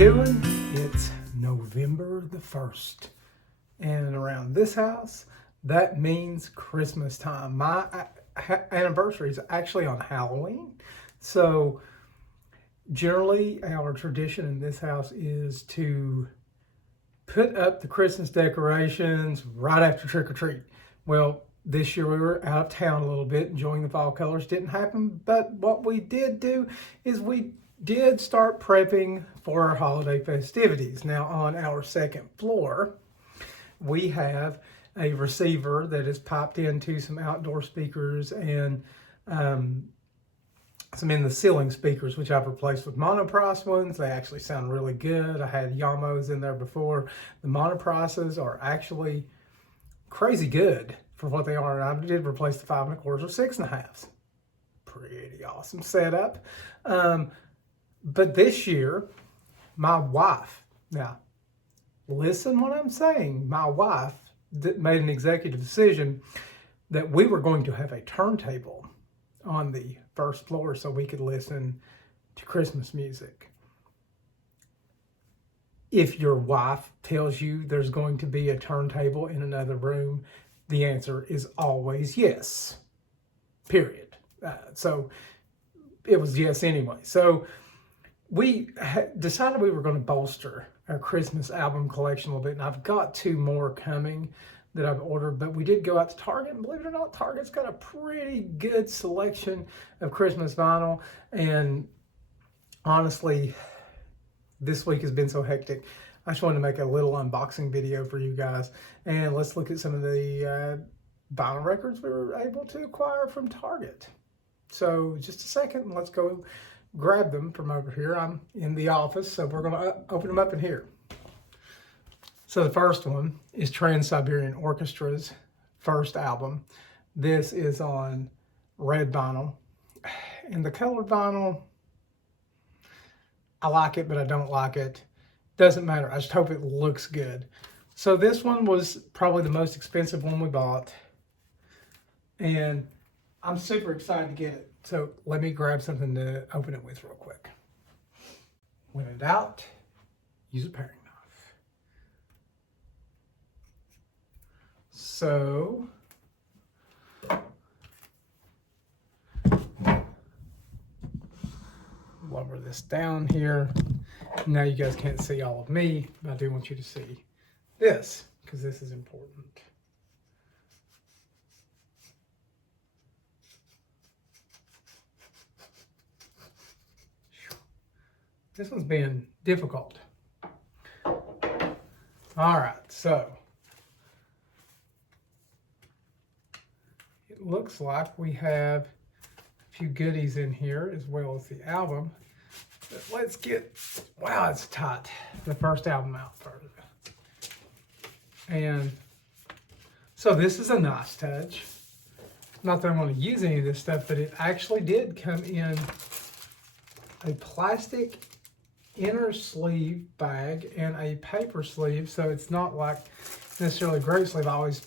doing? It's November the 1st. And around this house, that means Christmas time. My anniversary is actually on Halloween. So generally our tradition in this house is to put up the Christmas decorations right after trick or treat. Well, this year we were out of town a little bit, enjoying the fall colors. Didn't happen, but what we did do is we did start prepping for our holiday festivities. Now on our second floor, we have a receiver that is piped into some outdoor speakers and some in the ceiling speakers, which I've replaced with monoprice ones. They actually sound really good. I had Yamos in there before. The monoprices are actually crazy good for what they are. I did replace the 5 1/4s or 6 1/2s. Pretty awesome setup. But this year, my wife, now listen what I'm saying, my wife made an executive decision that we were going to have a turntable on the first floor so we could listen to Christmas music. If your wife tells you there's going to be a turntable in another room, the answer is always yes, period. So it was yes anyway. So we decided we were going to bolster our Christmas album collection a little bit, and I've got 2 more coming that I've ordered, but we did go out to Target, and believe it or not, Target's got a pretty good selection of Christmas vinyl, and honestly, this week has been so hectic. I just wanted to make a little unboxing video for you guys, and let's look at some of the vinyl records we were able to acquire from Target. So just a second, let's go grab them from over here. I'm in the office, so we're going to open them up in here. So the first one is Trans-Siberian Orchestra's first album. This is on red vinyl. And the colored vinyl, I like it, but I don't like it. Doesn't matter. I just hope it looks good. So this one was probably the most expensive one we bought. And I'm super excited to get it. So let me grab something to open it with real quick. When in doubt, use a paring knife. So lower this down here. Now you guys can't see all of me, but I do want you to see this because this is important. This one's being difficult. All right, so it looks like we have a few goodies in here as well as the album. But let's get, wow, it's tight, the first album out first. And so this is a nice touch. Not that I want to use any of this stuff, but it actually did come in a plastic inner sleeve bag and a paper sleeve, so it's not like necessarily grape sleeve. I always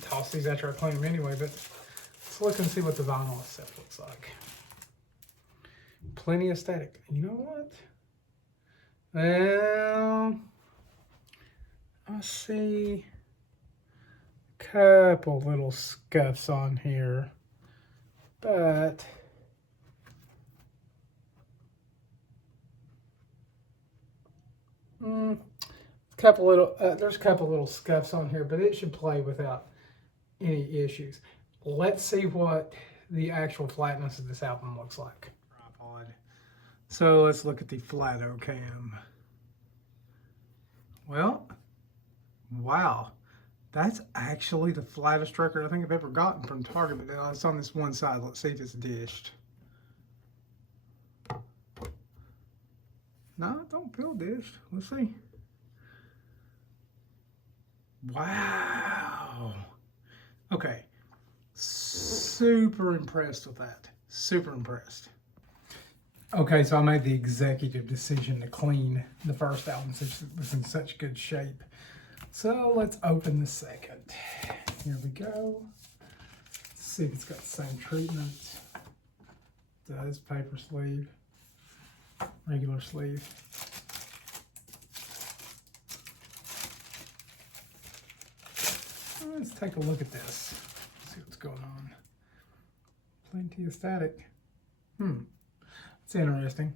toss these after I clean them anyway, but let's look and see what the vinyl stuff looks like. Plenty of static. You know what? Well, I see a couple little scuffs on here, but there's a couple little scuffs on here, but it should play without any issues. Let's see what the actual flatness of this album looks like. Tripod. So let's look at the Flato cam. Well, wow, that's actually the flattest record I think I've ever gotten from Target, but now it's on this one side. Let's see if it's dished. No, it don't feel dished. Let's see. Wow. Okay. Super impressed with that. Super impressed. Okay, so I made the executive decision to clean the first album since it was in such good shape. So let's open the second. Here we go. Let's see if it's got the same treatment. It does. Paper sleeve. Regular sleeve. Let's take a look at this. See what's going on. Plenty of static. It's interesting.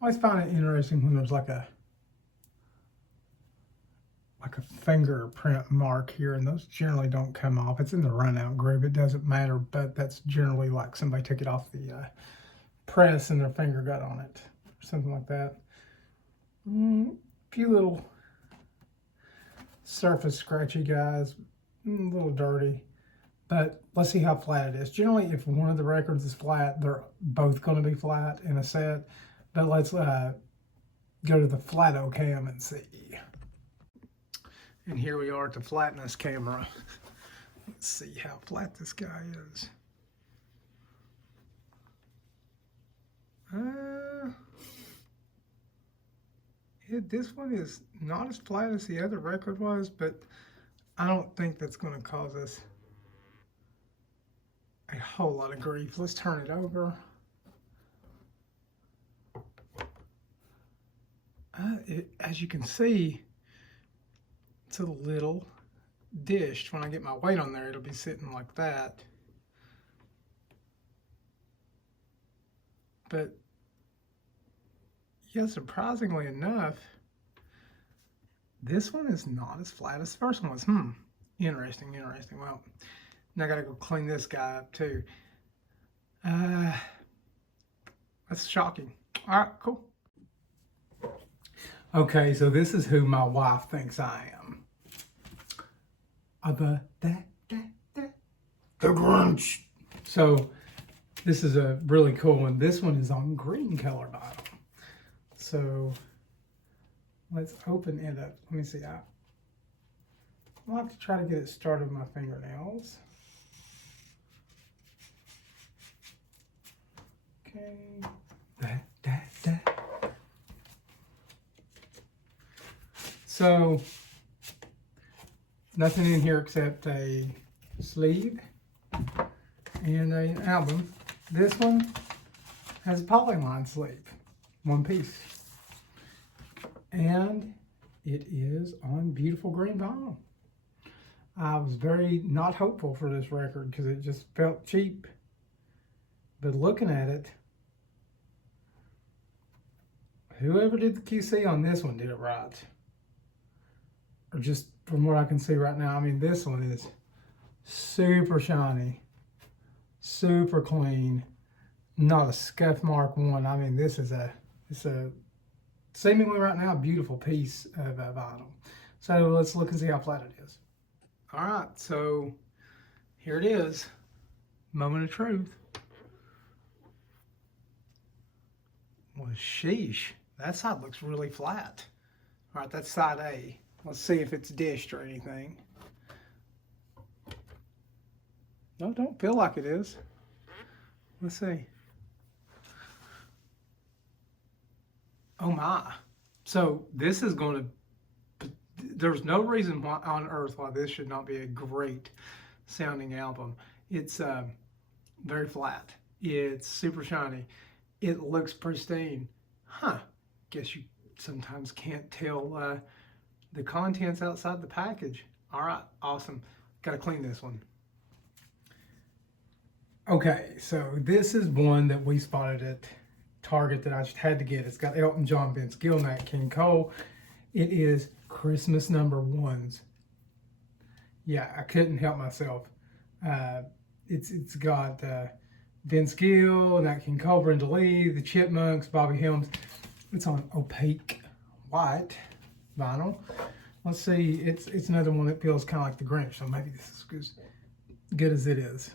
I always find it interesting when there's like a fingerprint mark here, and those generally don't come off. It's in the run out groove, it doesn't matter, but that's generally like somebody took it off the press and their finger got on it, or something like that. A few little surface scratchy guys, a little dirty, but let's see how flat it is. Generally, if one of the records is flat, they're both going to be flat in a set, but let's go to the flat-o cam and see. And here we are at the flatness camera. Let's see how flat this guy is. This one is not as flat as the other record was, but I don't think that's going to cause us a whole lot of grief. Let's turn it over. As you can see, it's a little dished. When I get my weight on there, it'll be sitting like that. But yeah, surprisingly enough, this one is not as flat as the first one was. Interesting. Well, now I gotta go clean this guy up too. That's shocking. All right, cool. Okay, so this is who my wife thinks I am. The Grinch. So this is a really cool one. This one is on green color vinyl. So let's open it up. Let me see. I'll have to try to get it started with my fingernails. Okay. So nothing in here except a sleeve and an album. This one has a polyline sleeve, one piece. And it is on beautiful green vinyl. I was very not hopeful for this record because it just felt cheap. But looking at it, whoever did the QC on this one did it right. Or just from what I can see right now, I mean, this one is super shiny, super clean, not a scuff mark one. I mean, it's a seemingly right now beautiful piece of vinyl. So let's look and see how flat it is. All right, so here it is, moment of truth. Well, sheesh, that side looks really flat. All right, that's side A. Let's see if it's dished or anything. No, don't feel like it is. Let's see. Oh my. So this is going to, there's no reason why on earth why this should not be a great sounding album. It's very flat. It's super shiny. It looks pristine. Guess you sometimes can't tell the contents outside the package. All right, awesome. Got to clean this one. Okay, so this is one that we spotted at Target that I just had to get. It's got Elton John, Vince Gill, Nat King Cole. It is Christmas #1s. Yeah, I couldn't help myself. It's got Vince Gill, Nat King Cole, Brenda Lee, the Chipmunks, Bobby Helms. It's on opaque white vinyl. Let's see, it's another one that feels kind of like the Grinch, so maybe this is as good as it is.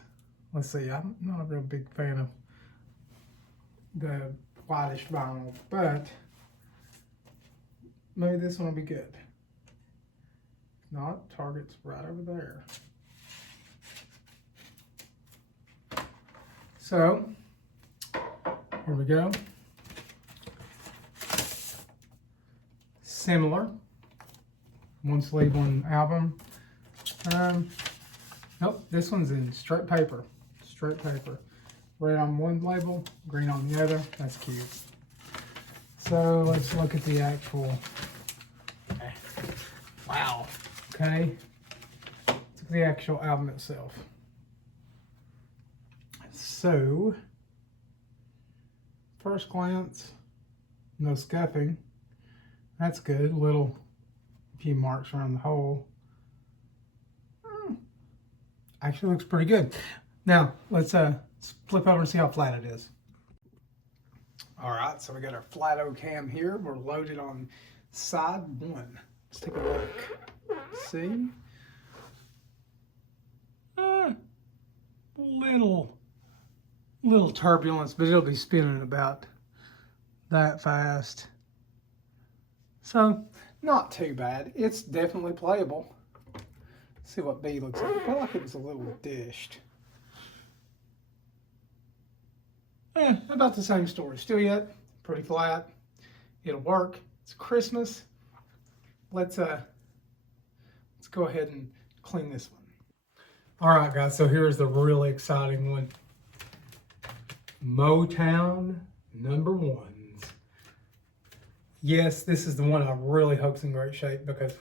Let's see, I'm not a real big fan of the whitish vinyl, but maybe this one will be good. If not, Target's right over there. So, here we go. Similar. One sleeve, one album. Nope, this one's in straight paper. Straight paper. Red on one label, green on the other. That's cute. So let's look at the actual. Wow. Okay. It's the actual album itself. So, first glance, no scuffing. That's good. Few marks around the hole. Actually looks pretty good. Now, let's flip over and see how flat it is. All right, so we got our flat-o cam here. We're loaded on side 1. Let's take a look. See? Little turbulence, but it'll be spinning about that fast. So, not too bad. It's definitely playable. Let's see what B looks like. I felt like it was a little dished. About the same story. Still yet, pretty flat. It'll work. It's Christmas. Let's go ahead and clean this one. All right, guys. So here's the really exciting one. Motown #1s. Yes, this is the one I really hope's in great shape because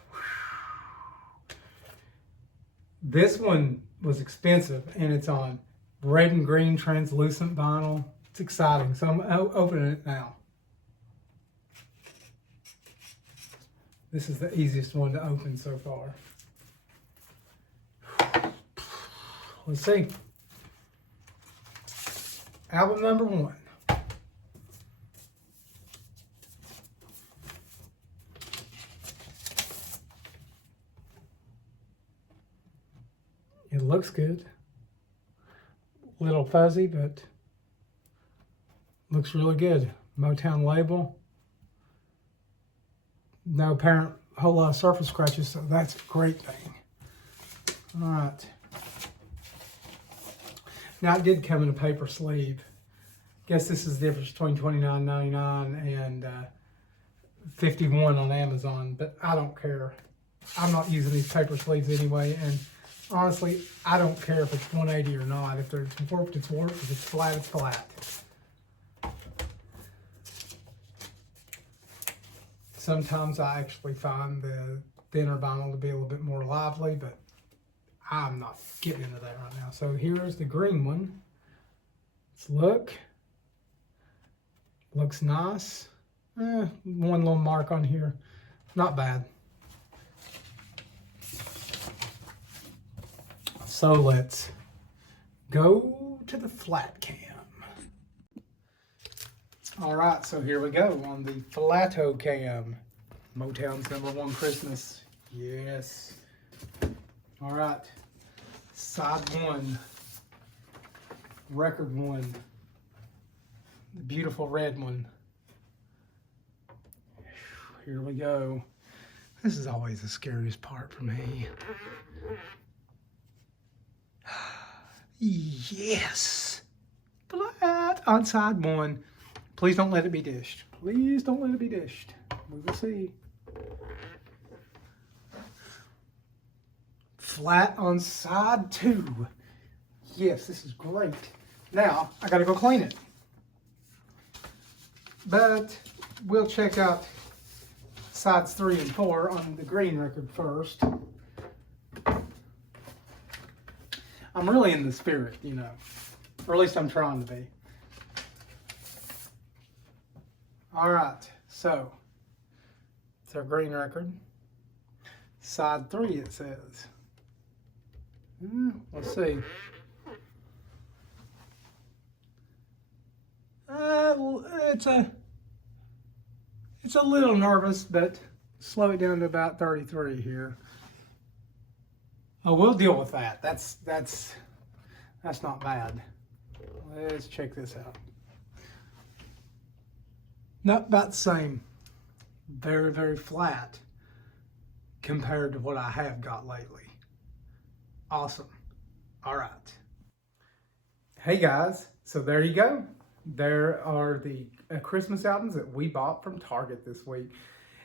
this one was expensive and it's on red and green translucent vinyl. It's exciting, so I'm opening it now. This is the easiest one to open so far. Let's see. Album #1. It looks good. Little fuzzy, but looks really good. Motown label. No apparent whole lot of surface scratches, so that's a great thing. All right. Now, it did come in a paper sleeve. Guess this is the difference between $29.99 and $51 on Amazon, but I don't care. I'm not using these paper sleeves anyway, and honestly, I don't care if it's 180 or not. If it's warped, it's warped. If it's flat, it's flat. Sometimes I actually find the thinner vinyl to be a little bit more lively, but I'm not getting into that right now. So here's the green one. Let's look. Looks nice. One little mark on here. Not bad. So let's go to the flat cam. All right, so here we go on the flat-o cam. Motown's #1 Christmas. Yes. All right. Side 1. Record 1. The beautiful red one. Here we go. This is always the scariest part for me. Yes! Flat on side 1. Please don't let it be dished. Please don't let it be dished. We will see. Flat on side 2. Yes, this is great. Now, I gotta go clean it. But we'll check out sides 3 and 4 on the green record first. I'm really in the spirit, you know. Or at least I'm trying to be. All right, so it's our green record. Side 3, it says. Let's see. It's a little nervous, but slow it down to about 33 here. Oh, we'll deal with that. That's not bad. Let's check this out. Not about the same. Very, very flat compared to what I have got lately. Awesome. All right. Hey guys, so there you go. There are the Christmas albums that we bought from Target this week.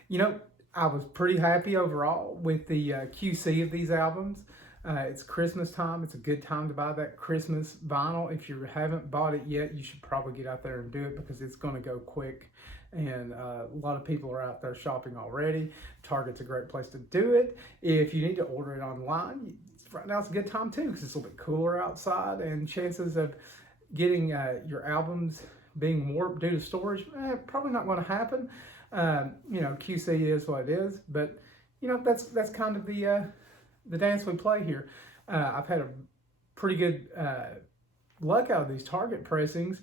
You know, I was pretty happy overall with the QC of these albums. It's Christmas time. It's a good time to buy that Christmas vinyl. If you haven't bought it yet, you should probably get out there and do it because it's going to go quick. And a lot of people are out there shopping already. Target's a great place to do it. If you need to order it online, it's right now it's a good time too because it's a little bit cooler outside, and chances of getting your albums being warped due to storage probably not going to happen. You know, QC is what it is, but you know that's kind of the dance we play here. I've had a pretty good luck out of these Target pressings.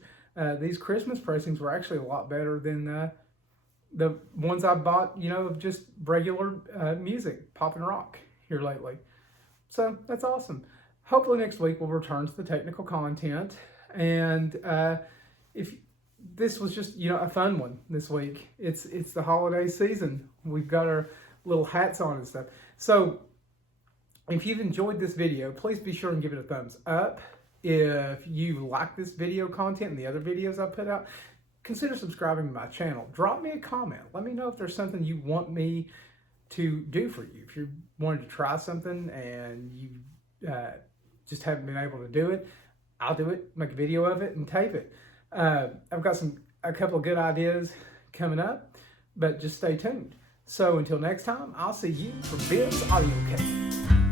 These Christmas pressings were actually a lot better than the ones I bought, you know, of just regular music, pop and rock here lately. So that's awesome. Hopefully next week we'll return to the technical content. And if this was just, you know, a fun one this week, it's the holiday season. We've got our little hats on and stuff. So if you've enjoyed this video, please be sure and give it a thumbs up. If you like this video content and the other videos I put out, consider subscribing to my channel. Drop me a comment. Let me know if there's something you want me to do for you. If you wanted to try something and you just haven't been able to do it, I'll do it, make a video of it, and tape it. I've got a couple of good ideas coming up, but just stay tuned. So until next time, I'll see you from Bib's Audio Cave.